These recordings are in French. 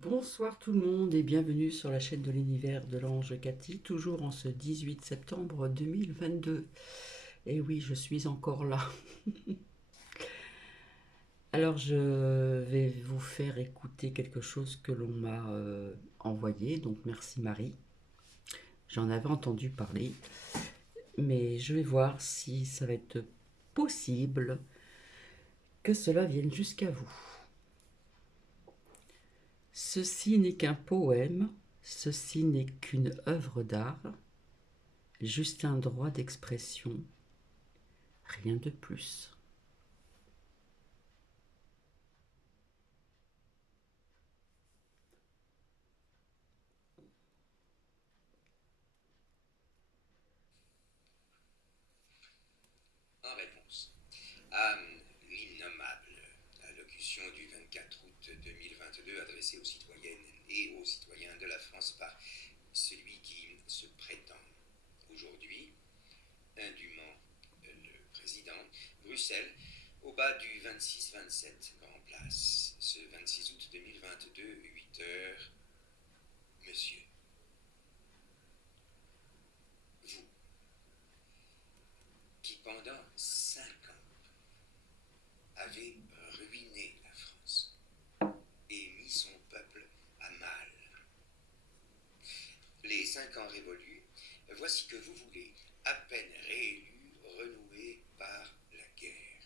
Bonsoir tout le monde et bienvenue sur la chaîne de l'univers de l'ange Cathy, toujours en ce 18 septembre 2022. Et oui, je suis encore là. Alors je vais vous faire écouter quelque chose que l'on m'a envoyé, donc merci Marie. J'en avais entendu parler, mais je vais voir si ça va être possible que cela vienne jusqu'à vous. Ceci n'est qu'un poème, ceci n'est qu'une œuvre d'art, juste un droit d'expression, rien de plus. En réponse à l'innommable allocution du 24 août 2022 adressée aux citoyennes et aux citoyens de la France par celui qui se prétend aujourd'hui indûment le président, Bruxelles, au bas du 26-27 Grand Place, ce 26 août 2022, 8 heures, monsieur, vous, qui pendant 5 ans avez ruiné la France et mis son peuple à mal. Les 5 ans révolus, voici que vous voulez, à peine réélu, renouer par la guerre,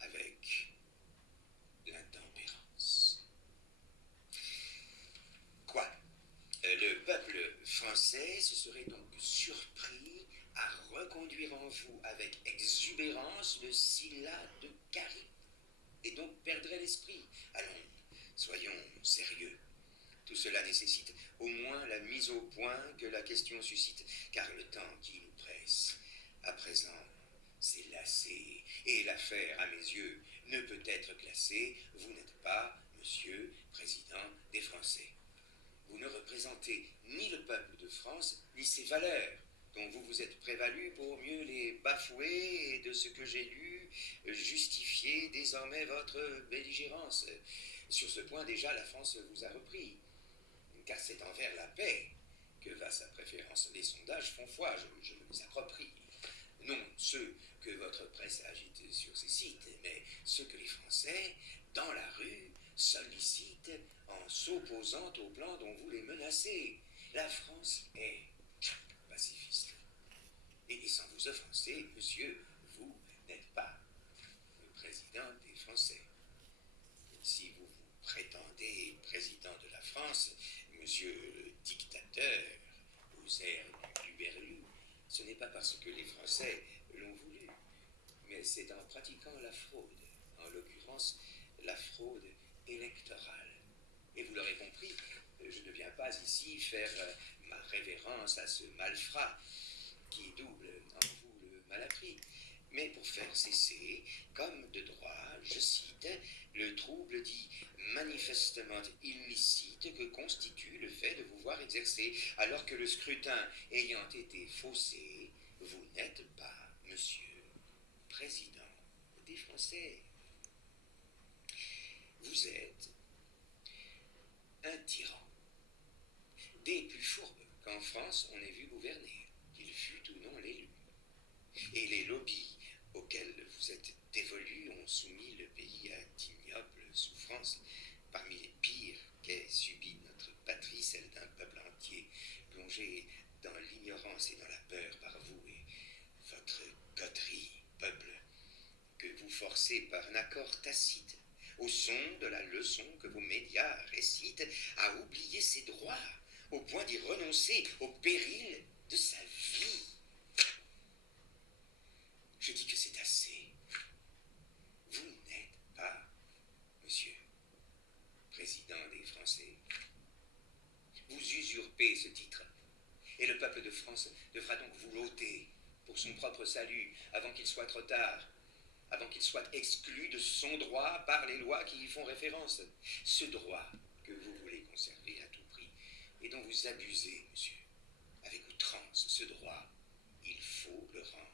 avec l'intempérance. Quoi? Le peuple français se serait donc surpris à reconduire en vous avec exubérance le Scylla de Charybde, et donc perdrait l'esprit. Allons, soyons sérieux. Tout cela nécessite au moins la mise au point que la question suscite, car le temps qui nous presse, à présent, c'est lassé, et l'affaire, à mes yeux, ne peut être classée. Vous n'êtes pas, monsieur, président des Français. Vous ne représentez ni le peuple de France, ni ses valeurs, dont vous vous êtes prévalu pour mieux les bafouer et, de ce que j'ai lu, justifier désormais votre belligérance. Sur ce point déjà, la France vous a repris, car c'est envers la paix que va sa préférence. Les sondages font foi, je me les approprie. Non ceux que votre presse agite sur ces sites, mais ceux que les Français, dans la rue, sollicitent en s'opposant au plan dont vous les menacez. La France est pacifiste. Et sans vous offenser, monsieur, vous n'êtes pas le président des Français. Si vous vous prétendez président de la France, monsieur le dictateur, aux airs du Luberlu, ce n'est pas parce que les Français l'ont voulu, mais c'est en pratiquant la fraude, en l'occurrence la fraude électorale. Et vous l'aurez compris, je ne viens pas ici faire ma révérence à ce malfrat qui double en vous le malappris, mais pour faire cesser, comme de droit, je cite, le trouble dit manifestement illicite que constitue le fait de vous voir exercer, alors que le scrutin ayant été faussé, vous n'êtes pas, monsieur, président des Français. Vous êtes un tyran, des plus fourbes qu'en France on ait vu gouverner, qu'il fût ou non l'élu. Et les lobbies auxquels vous êtes dévolus ont soumis le pays à d'ignobles souffrances, parmi les pires qu'ait subi notre patrie, celle d'un peuple entier plongé dans l'ignorance et dans la peur par vous et votre coterie, peuple, que vous forcez par un accord tacite, au son de la leçon que vos médias récitent, à oublier ses droits, au point d'y renoncer au péril de sa vie. Je dis que c'est assez. Vous n'êtes pas, monsieur, président des Français. Vous usurpez ce titre, et le peuple de France devra donc vous l'ôter pour son propre salut, avant qu'il soit trop tard, avant qu'il soit exclu de son droit par les lois qui y font référence. Ce droit que vous voulez conserver à tout prix, et dont vous abusez, monsieur, avec outrance, ce droit, il faut le rendre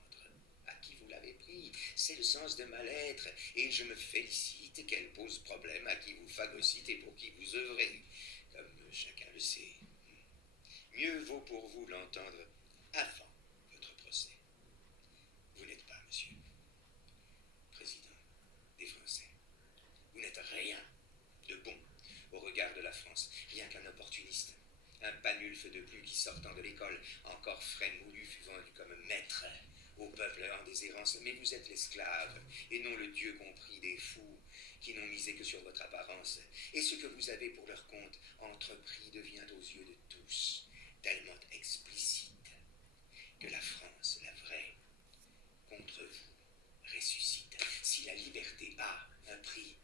à qui vous l'avez pris. C'est le sens de ma lettre, et je me félicite qu'elle pose problème à qui vous phagocyte et pour qui vous œuvrez, comme chacun le sait. Mieux vaut pour vous l'entendre avant votre procès. Vous n'êtes pas, monsieur, président des Français. Vous n'êtes rien de bon au regard de la France, rien qu'un opportuniste. Un panulfe de plus qui, sortant de l'école, encore frais moulu, fut vendu comme maître au peuple en déshérence. Mais vous êtes l'esclave, et non le Dieu compris des fous, qui n'ont misé que sur votre apparence. Et ce que vous avez pour leur compte entrepris devient aux yeux de tous tellement explicite que la France, la vraie, contre vous, ressuscite. Si la liberté a un prix,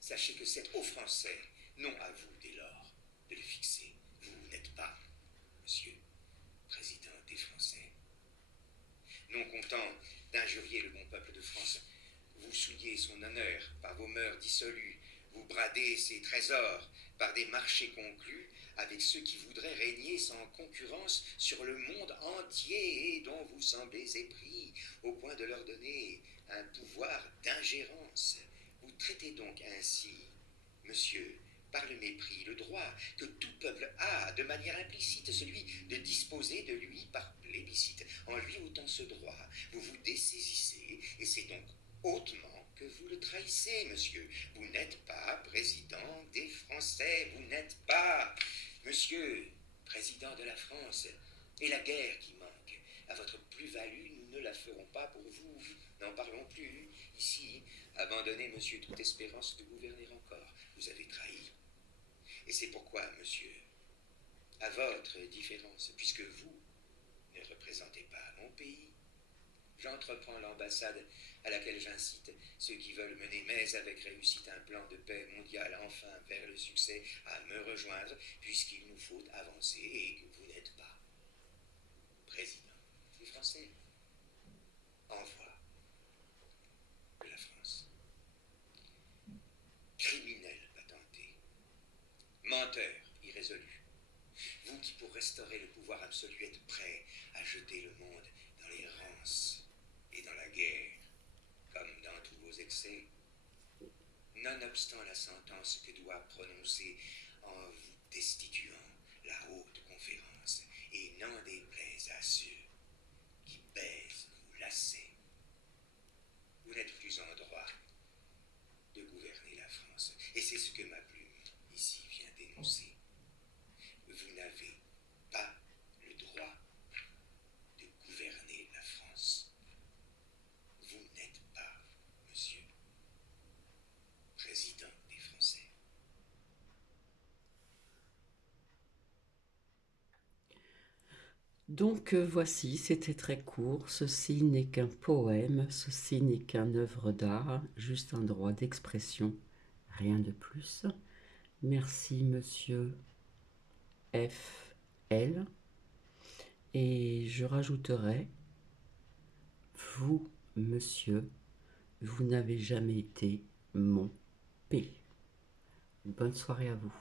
sachez que c'est aux Français, non à vous dès lors, de le fixer. Vous n'êtes pas, monsieur, président des Français. Non content d'injurier le bon peuple de France, vous souillez son honneur par vos mœurs dissolues, vous bradez ses trésors par des marchés conclus avec ceux qui voudraient régner sans concurrence sur le monde entier et dont vous semblez épris au point de leur donner un pouvoir d'ingérence. Vous traitez donc ainsi, monsieur, par le mépris, le droit que tout peuple a, de manière implicite, celui de disposer de lui par plébiscite. En lui ôtant ce droit, vous vous dessaisissez, et c'est donc hautement que vous le trahissez, monsieur. Vous n'êtes pas président des Français, vous n'êtes pas, monsieur, président de la France. Et la guerre qui manque à votre plus-value, nous ne la ferons pas pour vous. N'en parlons plus. Ici, abandonnez, monsieur, toute espérance de gouverner encore. Vous avez trahi. Et c'est pourquoi, monsieur, à votre différence, puisque vous ne représentez pas mon pays, j'entreprends l'ambassade à laquelle j'incite ceux qui veulent mener, mais avec réussite, un plan de paix mondial enfin vers le succès, à me rejoindre, puisqu'il nous faut avancer et que vous n'êtes pas président des Français. Envoi de la France. Criminel patenté. Menteur irrésolu. Vous qui, pour restaurer le pouvoir absolu, êtes prêt à jeter le monde dans les rances et dans la guerre, comme dans tous vos excès, nonobstant la sentence que doit prononcer en vous destituant la haute conférence, et n'en déplaise à ceux qui baisent vos lacets, vous n'êtes plus en droit de gouverner la France. Et c'est ce que ma plume ici vient dénoncer. Vous n'avez pas le droit de gouverner la France. Vous n'êtes pas, monsieur, président des Français. Donc voici, c'était très court. Ceci n'est qu'un poème, ceci n'est qu'un œuvre d'art, juste un droit d'expression, rien de plus. Merci monsieur F.L. Et je rajouterai, vous, monsieur, vous n'avez jamais été mon P. Bonne soirée à vous.